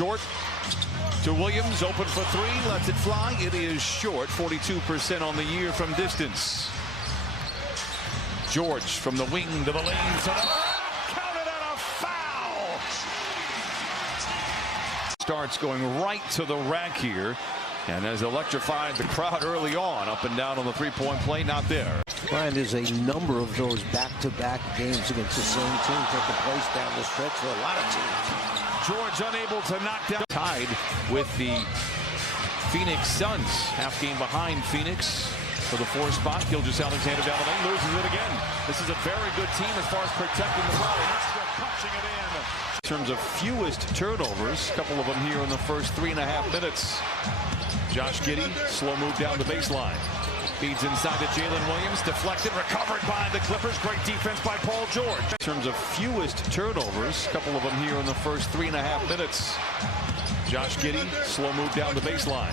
Dort to Williams, open for three, lets it fly. It is short, 42% on the year from distance. George from the wing to the lane to the counted and a foul. Starts going right to the rack here and has electrified the crowd early on, up and down on the three-point play, not there. Brian, there's a number of those back-to-back games against the same team taking place down the stretch for a lot of teams. George unable to knock down. Tied with the Phoenix Suns. Half game behind Phoenix for the 4th spot. Gilgeous-Alexander down the lane, loses it again. This is a very good team as far as protecting the ball. They're punching it in. In terms of fewest turnovers, a couple of them here in the first 3.5 minutes. Josh Giddey, slow move down the baseline. Feeds inside to Jalen Williams, deflected, recovered by the Clippers. Great defense by Paul George. In terms of fewest turnovers, a couple of them here in the first 3.5 minutes. Josh Giddey, slow move down the baseline.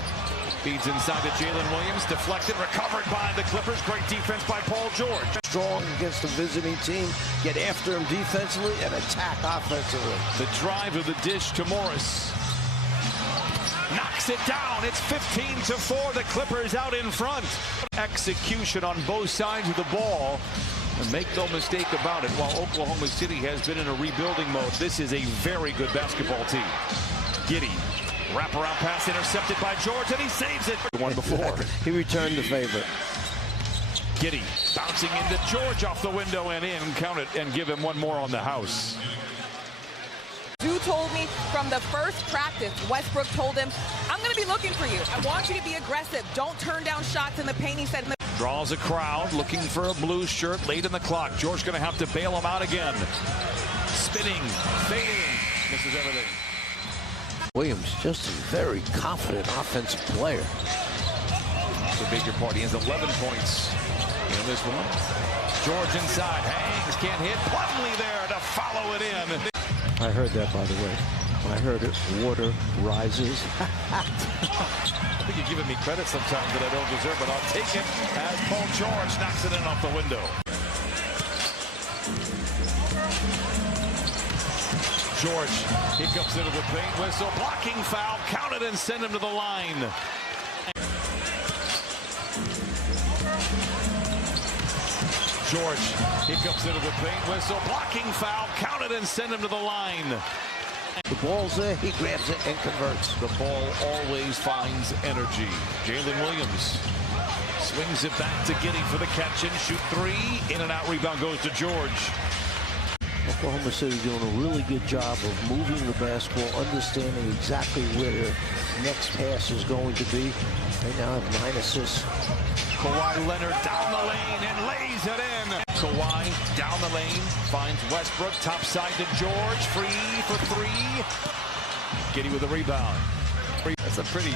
Feeds inside to Jalen Williams, deflected, recovered by the Clippers. Great defense by Paul George. Strong against the visiting team, get after him defensively and attack offensively. The drive of the dish to Morris. Knocks it down. It's 15-4. The Clippers out in front. Execution on both sides of the ball. And make no mistake about it, while Oklahoma City has been in a rebuilding mode, this is a very good basketball team. Giddey, wraparound pass intercepted by George, and he saves it. The one before. He returned the favor. Giddey bouncing into George off the window and in. Count it and give him one more on the house. You told me from the first practice, Westbrook told him, I'm going to be looking for you. I want you to be aggressive. Don't turn down shots in the paint. He said. Draws a crowd looking for a blue shirt late in the clock. George going to have to bail him out again. Spinning, fading, misses everything. Williams, just a very confident offensive player. The bigger party has 11 points in this one. George inside, hangs, can't hit. Plumlee there to follow it in. I heard that, by the way. When I heard it, water rises. I think you're giving me credit sometimes that I don't deserve, but I'll take it as Paul George knocks it in off the window. George hiccups into the paint, whistle, blocking foul, count it and send him to the line. George hiccups into the paint, whistle, blocking foul, count it and send him to the line. The ball's there, he grabs it and converts. The ball always finds energy. Jalen Williams swings it back to Giddey for the catch and shoot three. In and out rebound goes to George. Oklahoma City doing a really good job of moving the basketball, understanding exactly where their next pass is going to be. They now have 9 assists. Kawhi Leonard down the lane and lays it in. Kawhi down the lane, finds Westbrook, top side to George, free for three. Giddey with a rebound. That's a pretty,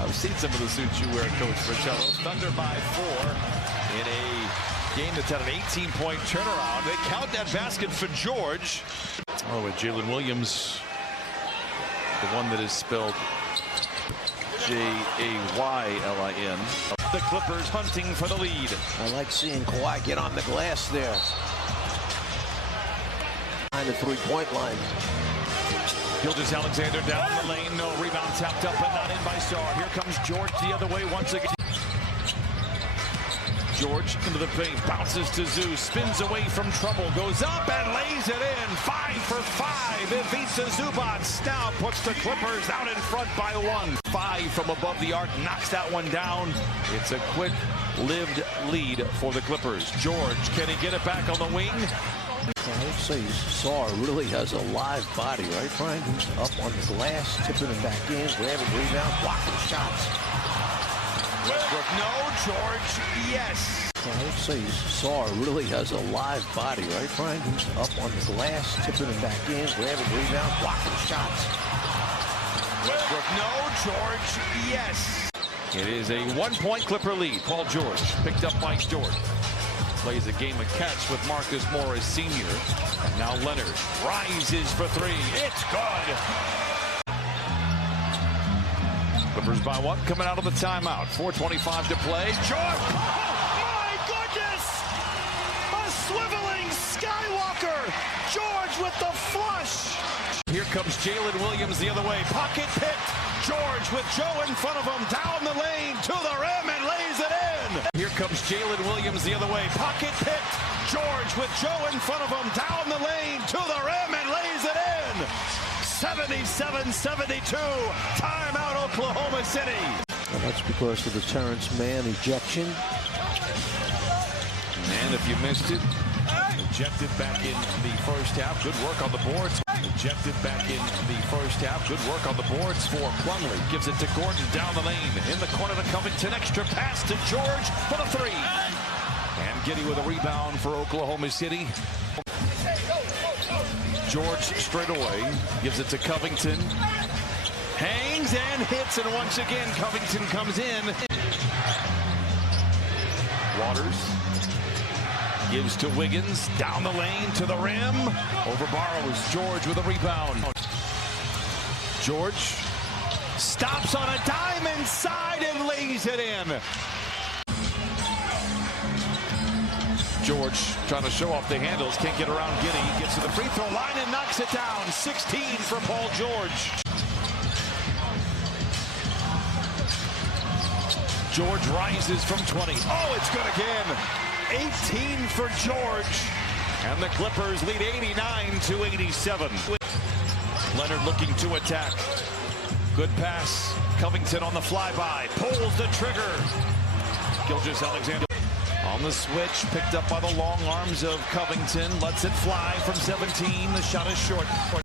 I've seen some of the suits you wear, Coach Frichello. Thunder by 4 in a game that's had an 18-point turnaround. They count that basket for George. Oh, with Jalen Williams, the one that is spelled Jaylin. The Clippers hunting for the lead. I like seeing Kawhi get on the glass there. Behind the three-point line. Gilgeous-Alexander down the lane. No rebound, tapped up and not in by Sarr. Here comes George the other way once again. George into the paint, bounces to Zeus, spins away from trouble, goes up and lays it in. 5 for 5. Ivica Zubac now puts the Clippers out in front by 1. 5 from above the arc, knocks that one down. It's a quick-lived lead for the Clippers. George, can he get it back on the wing? I'd say Sarr really has a live body, right, Brian? He's up on the glass, tipping it back in, grabbing rebound, blocking shots. Westbrook, no. George, yes. I'd say Sarr really has a live body, right, Brian? He's up on the glass, tipping it back in, grabbing rebound, blocking shots. Westbrook, no. George, yes. It is a 1-point Clipper lead. Paul George picked up by Dort. Plays a game of catch with Marcus Morris Sr. And now Leonard rises for three. It's good. Clippers by 1 coming out of the timeout. 4:25 to play. George. Oh, my goodness. A swiveling Skywalker. George with the flush. Here comes Jalen Williams the other way. Pocket picked. George with Joe in front of him. Down the lane to the rim and lays it in. Here comes Jalen Williams the other way. Pocket picked. George with Joe in front of him. Down the lane to the rim and lays it in. 77-72. Timeout Oklahoma City. And that's because of the Terrence Mann ejection. And if you missed it, ejected back in the first half. Good work on the boards. Ejected back in the first half. Good work on the boards for Plumlee. Gives it to Gordon down the lane. In the corner to Covington. Extra pass to George for the three. And Giddey with a rebound for Oklahoma City. George straight away. Gives it to Covington. Hangs and hits. And once again, Covington comes in. Waters. Gives to Wiggins, down the lane to the rim. Over Barrows, George with a rebound. George stops on a dime inside and lays it in. George trying to show off the handles, can't get around Giddey. Gets to the free throw line and knocks it down. 16 for Paul George. George rises from 20. Oh, it's good again. 18 for George, and the Clippers lead 89-87. Leonard looking to attack. Good pass. Covington on the flyby. Pulls the trigger. Gilgeous-Alexander on the switch. Picked up by the long arms of Covington. Lets it fly from 17. The shot is short.